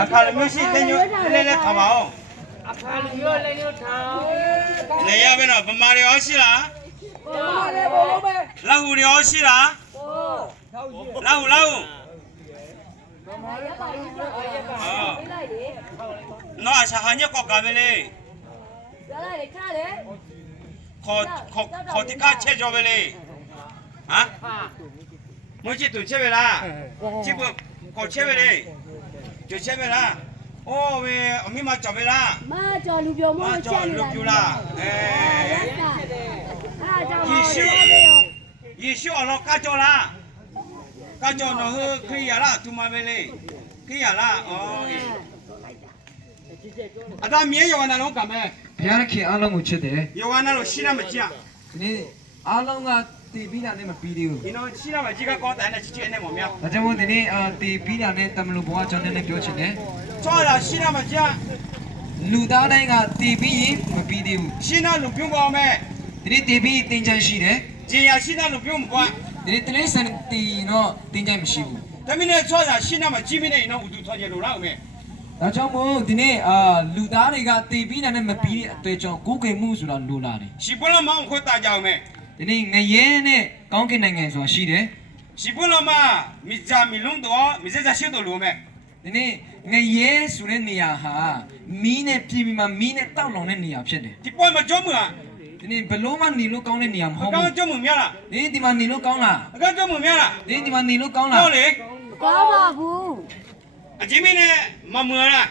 အခါမျိုးရှိတဲ့ညလဲထားပါအောင် အခါလူရောလည်းလို့ထောင်း နေရပဲနော်ဗမာတွေရောရှိလား ပါတယ်ဘုံလုံးပဲ လာหูတွေရောရှိလားလာหูနော်အစားဟန်ရကောက်ကပဲလေခေါ်တိကချက်ကြပဲလေဟမ်မချစ်သူချက်ပဲလားချစ်ဖို့ခေါ်ချက်ပဲလေကျချက်ပဲလားအိုးဝေအမိမကြော်ပဲလား မကြော်လူပြောမ မ လို့ ကြော်လူပြူလားယေရှုအလောကကြော်လားကကြော်နော်ခရိယာလားသူမပဲလေခရိယာလားအော်အဒါမြေယောနာလုံးကမဲ ဘုရားခင်အားလုံးကိုချစ်တယ် ယောနာလို့ရှိနာမကြ ဒီနေ့အားလုံးကတည်ပြီးတာနဲ့မပြီးသေးဘူး ဒီနော်ရှိနာမကြီးကကောတိုင်းနဲ့ချစ်ချစ်နဲ့မောင်မြောက် ဒါကြောင့်မို့ဒီနေ့တည်ပြီးတာနဲ့တမလူဘွားကျွန်တော်နဲ့ပြောချင်တယ် ချောလာရှိနာမကြ လူသားတိုင်းကတည်ပြီးရင်မပြီးသေးဘူး ရှိနာလူပြုံးပါမယ် ဒီနေ့တည်ပြီးတင်ချင်ရှိတယ် ဂျင်ရရှိနာလူပြုံးမကွာ ဒီနေ့တနေ့စံတည်တော့တင်ချင်မရှိဘူး တမင်းနဲ့ချောလာရှိနာမကြီးမနေနော်ဦးသူထော်ကြလို့လားဦးမဲ ဒါကြောင့်မို့ဒီနေ့လူသားတွေကတည်ပြီးတာနဲ့မပြီးတဲ့အတွေ့အကြုံကိုယ်ကယ်မှုဆိုတာလိုလာတယ် ရှိပွလမောင်ခွတ်တာကြောင်မဲ ဒီနေ့ငရဲနဲ့ကောင်းကင်နိုင်ငံဆိုတာရှိတယ် ရှိပွလမမိဇာမီလုံးတော့မိဇာရှိတော့လို့မဲ ဒီနေ့ငရဲဆိုတဲ့နေရာဟာမီးနဲ့ပြည်ပြီးမှမီးနဲ့တောက်လောင်တဲ့နေရာဖြစ်တယ် ဒီပွမကြောမှုဟာ ဒီနေ့ဘလို့မှနေလို့ကောင်းတဲ့နေရာမဟုတ် အကောင် ဘူး ကြောမှုများလား ဒီမှာနေလို့ကောင်းလား အကောင်ကြောမှုများလား ဒီမှာနေလို့ကောင်းလား ဟုတ်လေ ကောင်းပါဘူး အကြီးမင်းနဲ့မမွာလား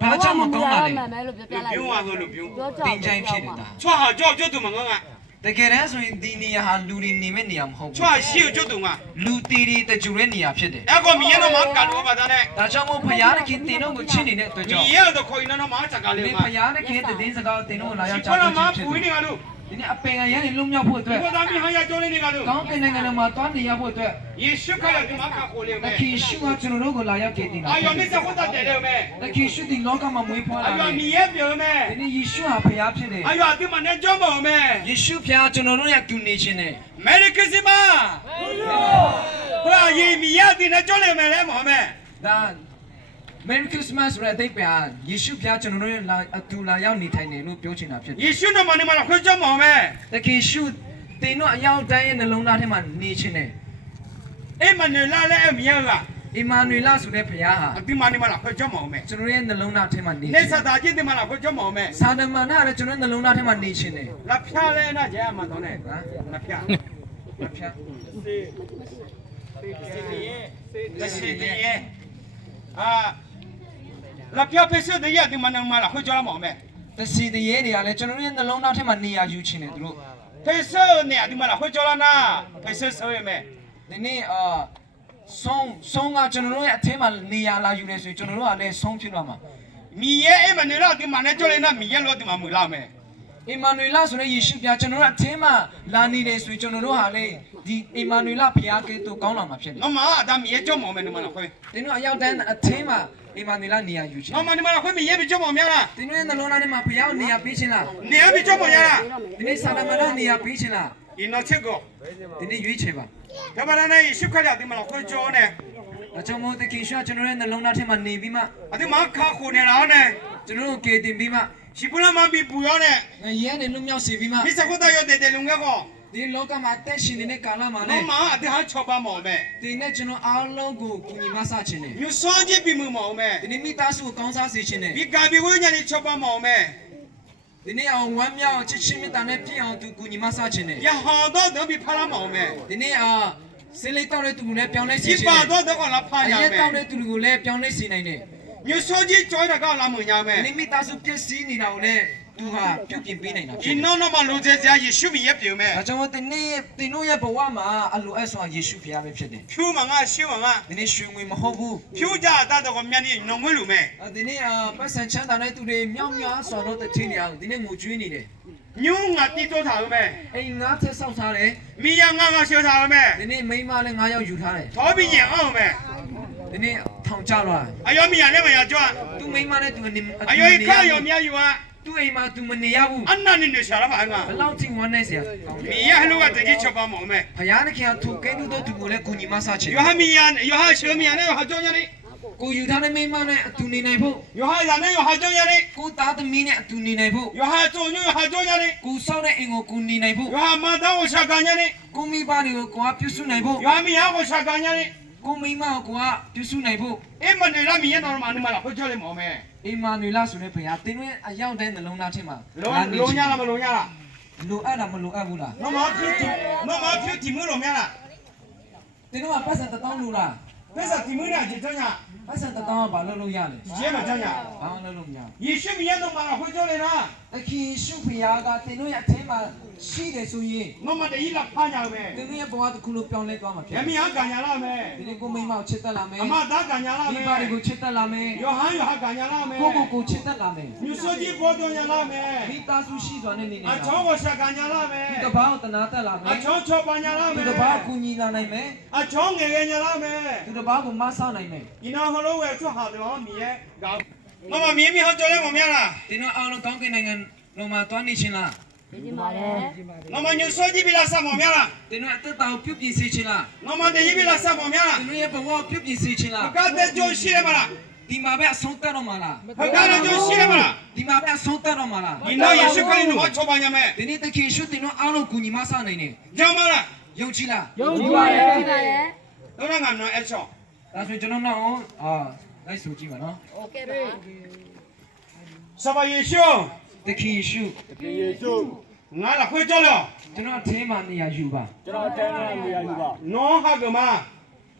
ဘာကြောင့်မကောင်းတာလဲ မှန်မယ်လို့ပြောပြလိုက် ပြုံးပါလို့ပြုံး ပြောကြ တင်ချိုင်းဖြစ်နေတာ ချွာဟာကြောက်သူမငငါ တကယ်တမ်းဆိုရင်ဒီနေရာဟာလူတွေနေမဲ့နေရာမဟုတ် ချွာ ဘူး ရှိကြောက်သူငါ လူတီတီတကြူတဲ့နေရာဖြစ်တယ် အဲ့ကောမီရတော့မကလို့ပါတဲ့ ဒါကြောင့်မို့ဖယားတခင်တင်တော့ကိုချစ်နေတဲ့အတွက် မီ ကြောင့် ရတော့ခေါ်နေတော့မစကား ဒီ လေး နေ့ မှာ ဖယားတခင်တင်စကားတင်တော့လာရောက် ချ ချာ ွာ တော့ မ ဖြစ် ပူ တယ် နေကလို့ ဒီနေ့အပင်ရရင်လုံမြောက်ဖို့အတွက် ဘောသားမီဟာရကြောနေကလို့ ကောင်းကင်နိုင်ငံမှာတွားနေရဖို့အတွက် ယေရှုခရစ်ဒီမှာကခေါ်လေ တ မဲ ခင်ရှုကကျွန်တော်တို့ကိုလာရောက်ကြည်တင်တာ အာယောမိစခွတ်တဲ့တယ်မဲ တခင်ရှုဒီလောကမှာမွေးဖွား အာ လာ ယော တယ် မီရပြောမဲ ဒီနေ့ယေရှုဟာဖယားဖြစ်တယ် အာယောအတိမနဲ့ကြောမောမဲ ယေရှုဖယားကျွန်တော်တို့ရဲ့တူနေခြင်းနဲ့ မေရီခရစ်စမတ်ဘာယေမီရဒီနဲ့ကြောလေမဲလဲမောမဲ ဒါ Merry Christmas ဆိုတဲ့အတိတ်ပဲယေရှုဖျားကျွန်တော်တို့ရဲ့အတူလာရောက်နေထိုင်တယ်လို့ပြောချင်တာဖြစ်တယ် ယေရှုတော်မနေမှာခွကြောမောမဲ ။တကယ်ရှုတင်တော့အရောက်တိုင်းရဲ့နှလုံးသားထဲမှာနေခြင်းနဲ့ အေမနေလာလဲအမီရက အီမာနွေလဆိုတဲ့ဖျားဟာ အတိမနေမှာခွကြောမောမဲ ကျွန်တော်ရဲ့နှလုံးသားထဲမှာနေ နေ ခြင်း စတာချင်းတင်မှာခွကြောမောမဲ စာဒမန်ကလည်းကျွန်တော်နှလုံးသားထဲမှာနေခြင်းနဲ့ လက်ဖြာလဲနာကျဲမှာတော့နဲ့ ဟာ လက်ဖြာ ဖျား မရှိသေးရဲ့အာလက်ဖြာပစ္စည်းတွေရဒီမနေမှာခွကြောမောမဲ တစီတရေတွေကလည်းကျွန်တော်ရဲ့နှလုံးသားထဲမှာနေရာယူခြင်းနဲ့သူတို့ ပစ္စည်းနဲ့ဒီမှာခွကြောလာနာပစ္စည်းဆိုရမဲ ဒီနေ့ဆုံးကကျွန်တော်တို့ရဲ့အထင်းမှာနေရာလာယူနေဆိုရင်ကျွန်တော်တို့ကလည်းဆုံးဖြစ်သွားမှာ မီရဲ့အေမနေတော့ဒီမှာနဲ့ကြောလေနာမီရဲ့လို့ဒီမှာမူလာမဲ အီမာနွေလဆိုတဲ့ယေရှုဖျားကျွန်တော်တို့အထင်းမှာလာနေတယ်ဆိုရင်ကျွန်တော်တို့ဟာလေဒီအီမာနွေလဖျားကဲတော့ကောင်းလာမှာဖြစ်တယ် နော်မအဒါမီရဲ့ကြောမောမဲဒီမှာခွ ။တင်းတို့အရောက်တန်းအထင်းမှာအီမာနွေလနေရာယူခြင်း နော်မဒီမှာခွမီရဲ့ကြောမောများလား ။တင်းတို့ရဲ့နှလုံးသားထဲမှာဖျားနေရာပေးခြင်းလား နေရကြောမောရလား ။ဒီနေ့စာတမန်နေရာပေးခြင်းလား ဒီနော်ချက်ကို ။ဒီနေ့ရွေးချယ်ပါ ဒါမှလည်းယေရှုခရစ်ဒီမှာခွကြောနဲ့ ။အကြောင်းမို့တခင်ရှာကျွန်တော်ရဲ့နှလုံးသားထဲမှာနေပြီးမှ အဒီမှာခါခုနေတာနဲ့ ကျွန်တော်တို့ကေတင်ပြီးမှ ရှိပလမဘီပူရောနဲ့ ငရဲနဲ့လွတ်မြောက်စေပြီးမှ မိစကုတ်ရတဲ့လုံငယ်ကို ဒီလောကမှာအသက်ရှင်နေတဲ့ကာလမှာ နော် လည်း မအဒီဟာချောပါမောမဲ တင်းနဲ့ကျွန်တော်အားလုံးကိုကူညီမဆခြင်းနဲ့ မြစောကြီးပြီမောမဲ ဒီနေ့မိသားစုကိုကောင်းစားစေခြင်းနဲ့ ဒီကာဘီဝိညာဉ်ချောပါမောမဲ ဒီနေ့အောင်ဝမ်းမြောက်ချစ်ချင်းမြတ်တာနဲ့ပြည့်အောင်သူကူညီမဆခြင်းနဲ့ ရဟောတော့ဘီဖလာမောမဲ ဒီနေ့ဆေးလိပ်တောက်တဲ့သူကိုလည်းပြောင်းလဲစေ ဒီ ခြင်း ပါ နဲ့ တော့ကလာဖာရ အရက် မဲ တောက်တဲ့သူကိုလည်းပြောင်းလဲစေနိုင်တယ် မြစောကြီးကြွိုးတာကလာမညာမဲ ။နိမိသားစုပြည့်စည်နေတာကိုလည်းသူဟာပြုတ်ပြင်ပေးနိုင်တာဖြ ဒီ စ်တယ် နော်နော်မလို့စရာယေရှုဘီရဲ့ပြုံမဲ ။ဒါကြောင့်တင်တို့ရဲ့ဘဝမှာအလိုအပ်ဆုံးယေရှုဖခင်ပဲဖြစ်တယ် ဖြူမငါရှင်းမငါ ။ဒီနေ့ရွှေငွေမဟုတ်ဘူး ဖြူကြတတ်တော့မြန်နေနှုံငွေလူမဲ ။ဒီနေ့ပတ်စံချမ်းသာတဲ့သူတွေမြောက်များစွာတော့တထင်းနေအောင်ဒီနေ့ငိုကြွေးနေတယ် ညူငါတီတိုးထားမဲ ။အိမ်ငါးထက်ဆောက်ထားတယ် မိယငါရှောထားမဲ ။ဒီနေ့မိန်းမလည်း9ယောက်ယူထားတယ် ထောဘီညင်အောင်မဲ ။ဒီနေ့ထောင်ချသွားတယ် အယောမီရလည်းမရကြွ ။သူမိန်းမနဲ့သူနေ အယောခါယောမြာယူဟာ သူအိမ်မှာသူမနေရဘူး အနနနေရှာလာပါငါ ။ဘယ်လောက်ထိဝမ်းနေစရာကောင်းလဲ မိယဟလူကတကြီးချက်ပါမောမဲ ။ဖခင်ကသူကဲသူတို့သူကိုလည်းကူညီမဆချင် ယောဟမီယယောဟရှေမီယနဲ့ဟာကြောညာနေ ဒ ကိုယူထားတဲ့မိမနဲ့အတူနေနိုင်ဖို့ 有哈人呢，有哈中人呢， ကိုသားသမီးနဲ့အတူနေနိုင်ဖို့ 有哈中女，有哈中人呢， ကိုစောက်တဲ့အင်ကိုကိုနေနိုင်ဖို့ 有哈马当我下干人呢， ကိုမိဘတွေကိုကိုကပြုစုနိုင်ဖို့ 有哈米阳我下干人呢， ကိုမိမကိုကိုကပြုစုနိုင်ဖို့ 哎，没得那米阳当然嘛，你嘛了，会叫你毛没？ အိမ်မာနွေလာဆိုတဲ့ဘုရားတင်းရဲ့အရောက်တဲ့နှလုံးသားထဲမှာ 龙家了没龙家了？ လိုအပ်တာမလိုအပ်ဘူးလား 那毛皮题目龙面了， တင်းတို့ကပတ်စံ1000လိုလား 为啥题目呢？就这样， ပတ်စံ1000ကဘာလုပ်လို့ရလဲ 直接嘛这样。 ဘာမှလုပ်လို့မရ 你是米阳都嘛了，会叫你啦？ တခင်ရှုဖျားကတင်းတို့ရဲ့အထင်းမှာရှိတယ်ဆိုရင် 我们得一了看家没？ တင်းတို့ရဲ့ဘဝတစ်ခုလုံးပြောင်းလဲသွားမှာဖြစ် 也米阳干家了没？ ဒီနေ့ကိုမိမကိုချစ်တတ်လာမယ် 阿妈打干家了 မိ 没？ ဘတွေကိုချစ်တတ်လာမယ် 有哈干家了没？ ကိုကိုကိုချစ်တတ်လာမယ် 你手机拨中人了 မိ 没？ သားစုရှိစွာနဲ့နေနေ 啊， တာ 瞧我下干家了 ဒီ 没？ တစ်ပါးကိုတနာတတ်လာမယ် 啊，瞧瞧搬家了 ဒီ 没？ တစ်ပါးကိုညီလာနိုင်မယ် 啊，瞧爱人家了没？ ဒီတစ်ပါးကိုမဆနိုင်မယ် 你那好了，我说好的米也搞。那么明明好教练我面了， တင်းတို့အောင်လုံးကောင်းကင်နိုင်ငံလုံးမှာတွားနေချင်းလား ဒီမှာလေ 那么你手机比他上我面了， တင်းတို့အသက်တာကိုပြုတ်ပြင်းစေချင်းလား 那么等一比他上我面了， တင်းတို့ရဲ့ဘဝကိုပြုတ်ပြင်းစေချင်းလား 刚才就洗了嘛了， ဒီမှာပဲအဆုံးသတ်တော့မှာလား 刚才就洗了嘛了， ဒီမှာပဲအဆုံးသတ်တော့မှာလား 你那也是可以弄我瞧搬家没？ ဒီနေ့တခင်ရှုတင်းတို့အောင်လုံးကူညီမဆနိုင်နဲ့ 讲嘛了， ယုံကြည်လား ယုံကြည်ပါရဲ့ ဒီမှာလေ 都让俺们爱笑。 ဒါဆိုကျွန်တော်တော့လိုက်ဆိုကြည့်ပါနော် โอเคပါ 什么也行， တခင်ရှု 俺了会教了， ကျွန်တော်အထင်းမှာနေရာယူပါ ကျွန်တော်တဲနေနေရယူပါ 弄哈个嘛，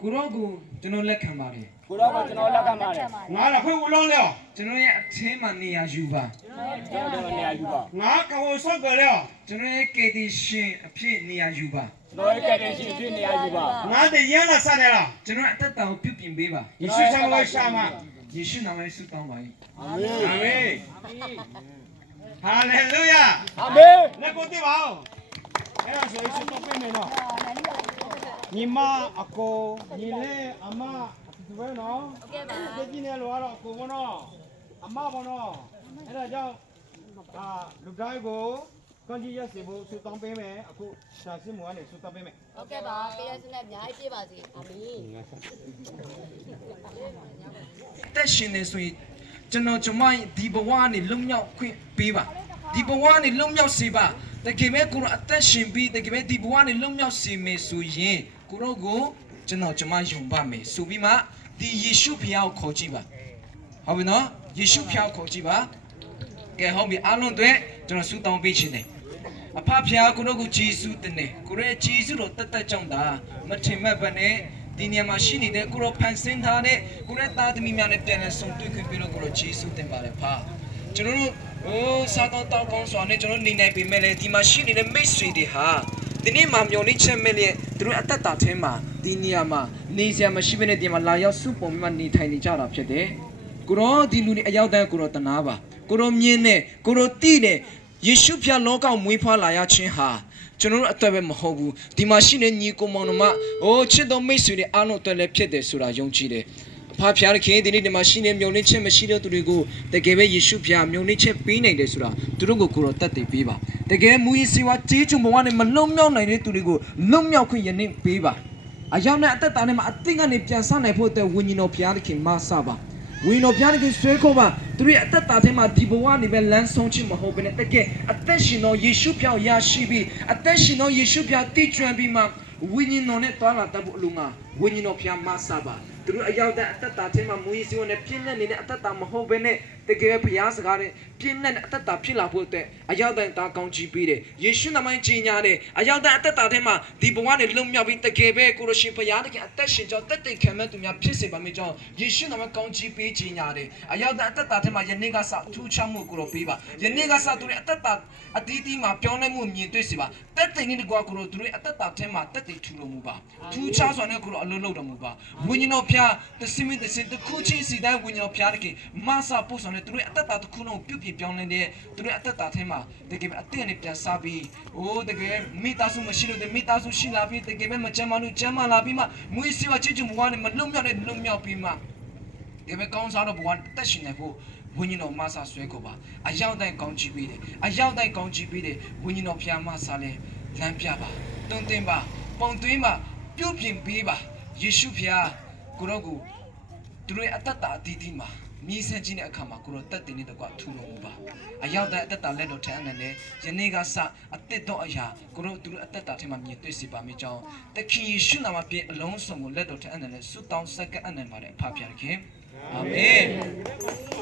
ကိုတော့ကိုကျွန်တော်လက်ခံပါတယ် ကိုတော့ကျွန်တော်လက်ကမှာတယ် 俺了会乌龙了， ကျွန်တော်ရဲ့အထင်းမှာနေရာယူပါ ကျွန်တော်နေရယူပါ 俺跟我说个了， ကျွန်တော်ရဲ့ကေတီရှင်အဖြစ်နေရာယူပါ ကျွန်တော်ရဲ့ကတဲ့ရှိဖြစ်နေရယူပါ 俺得演了啥来了？ ကျွန်တော်အသက်တာကိုပြုပြင်ပေးပါ 你是什么啥嘛？ ယေရှုနာမနဲ့ဆုတောင်းပါ၏ 阿妹，哈利路亚。 အာမင် 那个地方，哎呀，所以是都背面了。你妈阿哥，你嘞阿妈，对不喏？这几年落了，哥不喏，阿妈不喏，哎呀叫啊，ลูกชายกูก่อนที่จะเสียบุสุดต้องไปไหมอากูชาสิมัวเนี่ยสุดต้องไปไหม โอเคပါပေးရစနဲ့အများကြီးပြေးပါစေအာမင် တက်ရှင်နေဆိုရင်ကျွန်တော်ကျမဒီဘဝနဲ့လုံမြောက်ခွင့်ပေးပါဒီဘဝနဲ့လုံမြောက်စေပါတကယ်ပဲကိုရောအသက်ရှင်ပြီးတကယ်ပဲဒီဘဝနဲ့လုံမြောက်စေမယ်ဆိုရင်ကိုရောကိုကျွန်တော်ကျမယုံပါမယ်ဆိုပြီးမှဒီယေရှုဖခင်ကိုခေါ်ကြည့်ပါဟုတ်ပြီနော်ယေရှုဖခင်ကိုခေါ်ကြည့်ပါကဲဟုတ်ပြီအားလုံးတွေကျွန်တော်ဆုတောင်းပေးခြင်းတယ်အဖဖခင်ကိုရောကိုဂျေစုတင်တယ်ကိုရောဂျေစုတော်တတ်ကြောင့်ဒါမထင်မှတ်ပါနဲ့ဒီနေရာမှာရှိနေတဲ့ကိုရောဖန်ဆင်းထားတဲ့ကိုရောသားသမီးများနဲ့ပြန်လည်ဆုံတွေ့ခွင့်ပြုလို့ကိုရောဂျေစုတင်ပါတယ်ဖာကျွန်တော်တို့စာတော်တောက်ကောင်းစွာနဲ့ကျွန်တော်နေနိုင်ပေမဲ့လည်းဒီမှာရှိနေတဲ့မိတ်ဆွေတွေဟာဒီနေ့မှာမျော်လင့်ချက်မဲ့လေသူတို့အသက်တာထဲမှာဒီနေရာမှာနေစရာမရှိဘဲနဲ့ဒီမှာလာရောက်စုပုံပြီးမှနေထိုင်နေကြတာဖြစ်တယ်ကိုရောဒီလူတွေအရောက်တန်းကိုရောတနာပါကိုရောမြင်နေကိုရောတိနေယေရှုဖျားလောကမွေးဖွားလာရခြင်းဟာကျွန်တော်တို့အတွက်ပဲမဟုတ်ဘူးဒီမှာရှိနေညီကိုမောင်နှမချစ်တော်မိတ်ဆွေတွေအားလုံးအတွက်လည်းဖြစ်တယ်ဆိုတာယုံကြည်တယ်အဖဖျားခင်ဒီနေ့ဒီမှာရှိနေမျောလင့်ချက်မရှိတဲ့သူတွေကိုတကယ်ပဲယေရှုဖျားမျောလင့်ချက်ပေးနိုင်တယ်ဆိုတာသူတို့ကိုကိုယ်တော်တတ်သိပေးပါတကယ်မူရစီဝါကြေးချုံဘဝနဲ့မလုံမြောက်နိုင်တဲ့သူတွေကိုလုံမြောက်ခွင့်ယနေ့ပေးပါအယောက်နဲ့အသက်တာနဲ့မှာအသင်ကနေပြန်ဆနိုင်ဖို့အတွက်ဝိညာဉ်တော်ဖျားခင်မဆပါဝိညာဉ်တော်ဖျားခင်ဆွဲခေါ်ပါသူတို့ရဲ့အသက်တာထဲမှာဒီဘဝနေပဲလမ်းဆုံးခြင်းမဟုတ်ဘဲနဲ့တကယ်အသက်ရှင်တော်ယေရှုဖျားရရှိပြီးအသက်ရှင်တော်ယေရှုဖျားတည်ကျွမ်းပြီးမှဝိညာဉ်တော်နဲ့တွာလာတတ်ဖို့အလိုငါဝိညာဉ်တော်ဖျားမဆပါသူတို့အရောက်တဲ့အသက်တာထဲမှာမူရစီဝါနဲ့ပြည့်ညက်နေတဲ့အသက်တာမဟုတ်ဘဲနဲ့တကယ်ဘုရားစကားနဲ့ပြည့်ညက်တဲ့အသက်တာဖြစ်လာဖို့အတွက်အရောက်တဲ့အသားကောင်းချီးပေးတယ်ယေရှုနာမနဲ့ကြီးညာတယ်အရောက်တဲ့အသက်တာထဲမှာဒီဘဝနဲ့လုံမြောက်ပြီးတကယ်ပဲကိုရရှင်ဘုရားတကယ်အသက်ရှင်ကြောင်းတက်တဲ့ခံမဲ့သူများဖြစ်စေပါမယ်ကြောင်းယေရှုနာမကောင်းချီးပေးကြီးညာတယ်အရောက်တဲ့အသက်တာထဲမှာယနေ့ကစထူးခြားမှုကိုတော့ပေးပါယနေ့ကစသူတွေအသက်တာအတီးတီးမှာပြောင်းလဲမှုမြင်တွေ့စေပါတက်တဲ့နေ့တကွာကိုတော့သူတွေအသက်တာထဲမှာတက်တဲ့ထူလို့မူပါထူးခြားစွာနဲ့ကိုတော့အလုံးလုံးတော်မူပါဝိညာဉ်တော်ဖျားတစမင်းတစင်တခုချင်းစီတိုင်းဝိညာဉ်တော်ဖျားတကယ်မဆာပို့ဆောင်တဲ့သူတွေအသက်တာတစ်ခုလုံးပြုတ်ပြပြောင်းလဲတဲ့သူတွေအသက်တာထဲမှာတကယ်အသက်နဲ့ပြန်စားပြီးတကယ်မိသားစုမရှိလို့မိသားစုရှိလာပြီးတကယ်ပဲမချမ်းမလို့ချမ်းမလာပြီးမှမွေးစီဝါချစ်ချင်ဘဝနဲ့မလုံမြောက်တဲ့လုံမြောက်ပြီးမှဒီပဲကောင်းစားတော့ဘဝတက်ရှင်နေဖို့ဝိညာဉ်တော်မဆာဆွဲကိုပါအရောက်တိုင်းကောင်းချီးပေးတယ်အရောက်တိုင်းကောင်းချီးပေးတယ်ဝိညာဉ်တော်ဖျားမဆာလဲလမ်းပြပါတုံတင်ပါပုံသွင်းပါပြုတ်ပြင်ပေးပါယေရှုဖျားကိုတော့ကို သူတို့ရဲ့အသက်တာအသီးသီးမှာမြည်ဆန်းခြင်းတဲ့အခါမှာကိုရောတက်တင်နေတဲ့ကွာထူတော်မူပါအရောက်တဲ့အသက်တာလက်တော်ထမ်းအနေနဲ့ယနေ့ကစအသက်တော်အရာကိုရောသူတို့အသက်တာထဲမှာမြင်တွေ့စေပါမိကြောင်းတခင်ယေရှုနာမဖြင့်အလုံးစုံကိုလက်တော်ထမ်းအနေနဲ့ဆုတောင်းဆက်ကပ်အနေပါတယ်ဖပါခင်အာမင်